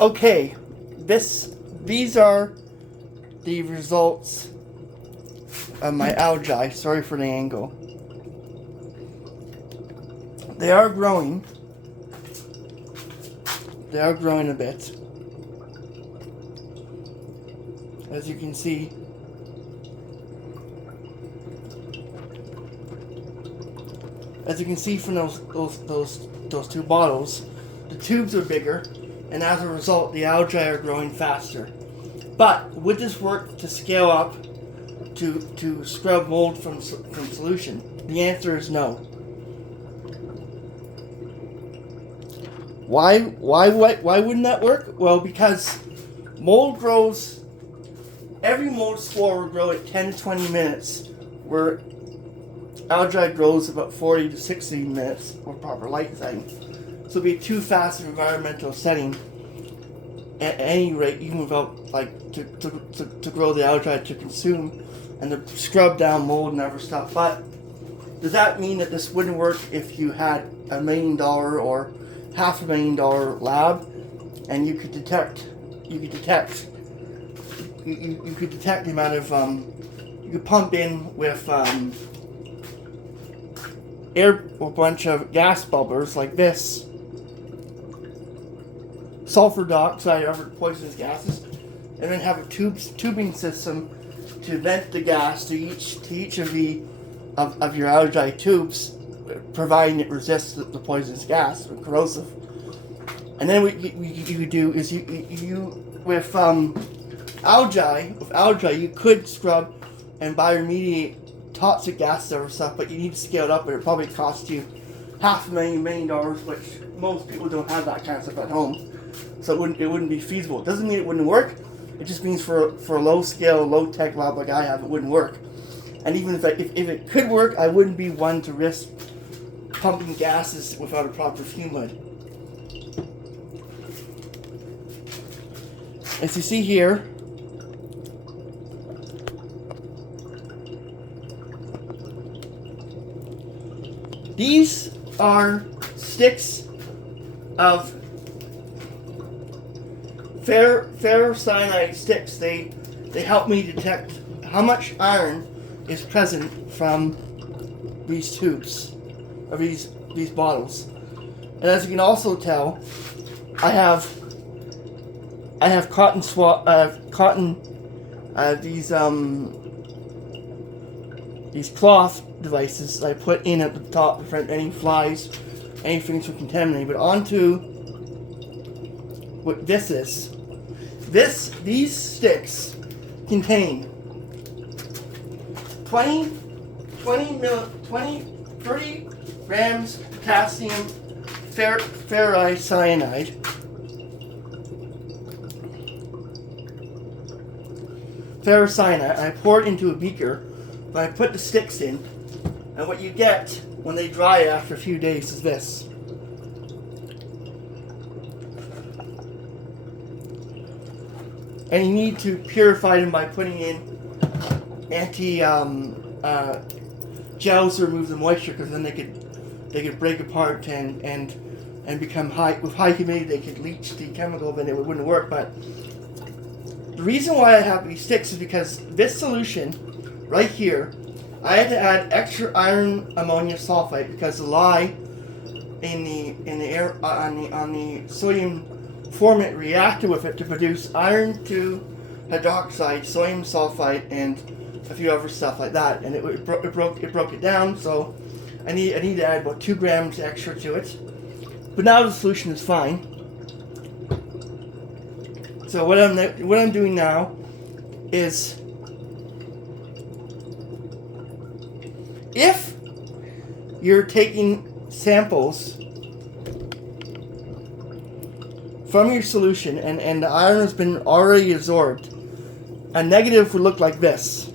Okay, these are the results of my algae. Sorry for the angle. They are growing. They are growing a bit. As you can see. As you can see from those two bottles, the tubes are bigger, and as a result, the algae are growing faster. But would this work to scale up to scrub mold from solution? The answer is no. Why wouldn't that work? Well, because mold grows. Every mold spore will grow at 10 to 20 minutes, where algae grows about 40 to 60 minutes with proper light setting. So it'd be too fast an environmental setting at any rate, even without to grow the algae to consume and to scrub down mold and other stuff. But does that mean that this wouldn't work if you had $1 million or $500,000 lab and you could detect the amount of you could pump in with air or a bunch of gas bubblers like this, sulfur dioxide, other poisonous gases, and then have a tubing system to vent the gas to each of your algae tubes, providing it resists the poisonous gas or corrosive. And then what you could do is you with algae you could scrub and bio-remediate toxic gases or stuff, but you need to scale it up, and it probably cost you $500,000, $1 million, which most people don't have that kind of stuff at home, so it wouldn't be feasible. It doesn't mean it wouldn't work. It just means for a low scale, low tech lab like I have, it wouldn't work. And even if it could work, I wouldn't be one to risk pumping gases without a proper fumehood. As you see here, these are sticks of ferrocyanide sticks. They help me detect how much iron is present from these tubes, or these bottles. And as you can also tell, I have these cloth devices that I put in at the top to prevent any flies, anything from contaminating. But onto what this is. These sticks contain 30 grams potassium ferricyanide, I pour it into a beaker, but I put the sticks in, and what you get when they dry after a few days is this. And you need to purify them by putting in gels to remove the moisture, because then they could break apart and become with high humidity they could leach the chemical, then it wouldn't work. But the reason why I have these sticks is because this solution right here, I had to add extra iron ammonia sulfite because the lye in the air on the sodium formant reacted with it to produce iron 2 hydroxide, sodium sulfite, and a few other stuff like that, and it broke it down. So I need to add about 2 grams extra to it. But now the solution is fine. So what I'm doing now is, if you're taking samples from your solution and the iron has been already absorbed, a negative would look like this.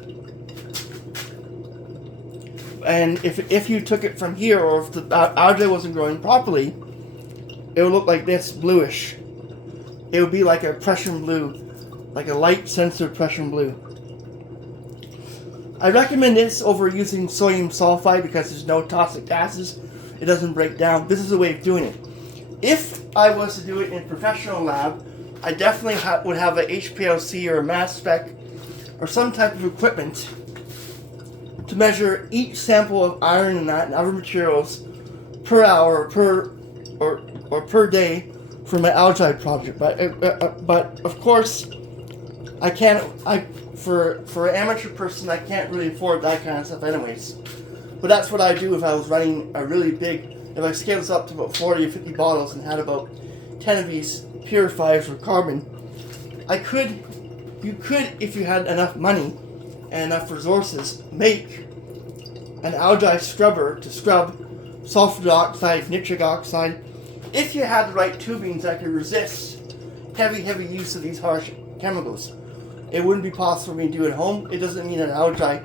And if you took it from here, or if the algae wasn't growing properly, it would look like this, bluish. It would be like a Prussian blue, like a light sensitive Prussian blue. I recommend this over using sodium sulfite because there's no toxic gases. It doesn't break down. This is a way of doing it. If I was to do it in a professional lab, I definitely would have a HPLC or a mass spec or some type of equipment to measure each sample of iron and other materials per hour or per day for my algae project. But of course, I can't. For an amateur person, I can't really afford that kind of stuff, anyways. But that's what I do if I was running a really big. If I scaled this up to about 40 or 50 bottles and had about 10 of these purifiers for carbon, you could, if you had enough money and enough resources, make an algae scrubber to scrub sulfur dioxide, nitric oxide, if you had the right tubings that could resist heavy use of these harsh chemicals. It wouldn't be possible for me to do it at home. It doesn't mean an algae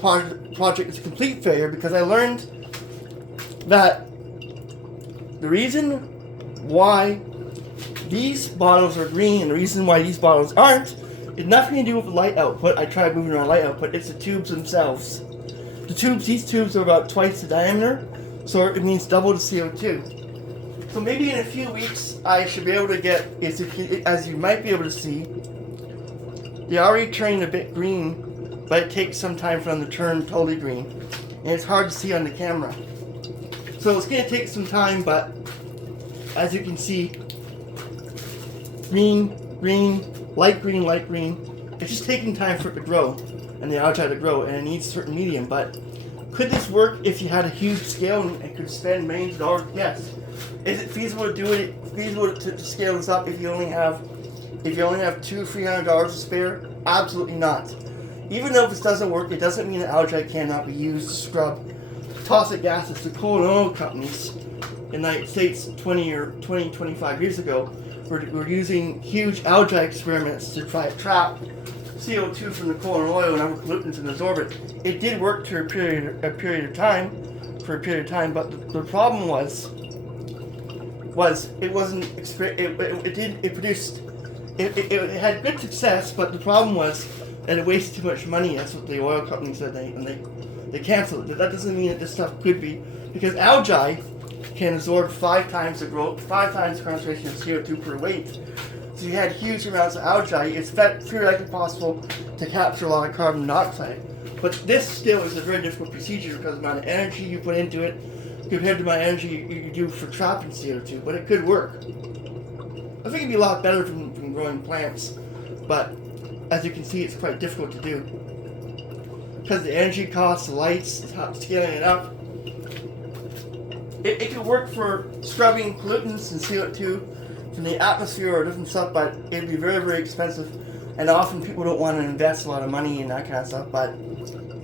project is a complete failure, because I learned that the reason why these bottles are green and the reason why these bottles aren't is nothing to do with the light output. I tried moving around light output. It's the tubes themselves. These tubes are about twice the diameter, so it means double the CO2. So maybe in a few weeks I should be able to get, as you might be able to see, they're already turning a bit green, but it takes some time for them to turn totally green. And it's hard to see on the camera. So it's going to take some time, but as you can see, green, light green, light green. It's just taking time for it to grow, and the algae to grow, and it needs a certain medium. But could this work if you had a huge scale and could spend millions of dollars? Yes. Is it feasible to do it? Feasible to scale this up if you only have $200-300 to spare? Absolutely not. Even though this doesn't work, it doesn't mean that algae cannot be used to scrub toxic gases. The coal and oil companies in the United States 25 years ago were using huge algae experiments to try to trap CO2 from the coal and oil and other pollutants and absorb it. It did work for a period of time, but the problem was it wasn't it had good success, but the problem was that it wasted too much money. That's what the oil company said, and they canceled it. That doesn't mean that this stuff could be, because algae can absorb 5 times the concentration of CO2 per weight. So you had huge amounts of algae. It's theoretically possible to capture a lot of carbon dioxide. But this still is a very difficult procedure because of the amount of energy you put into it compared to the amount of energy you do for trapping CO2. But it could work. I think it'd be a lot better from growing plants. But as you can see, it's quite difficult to do. Because the energy costs, the lights, scaling it up. It could work for scrubbing pollutants and CO2 from the atmosphere or different stuff, but it'd be very, very expensive. And often people don't want to invest a lot of money in that kind of stuff, but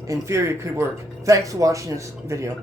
in theory it could work. Thanks for watching this video.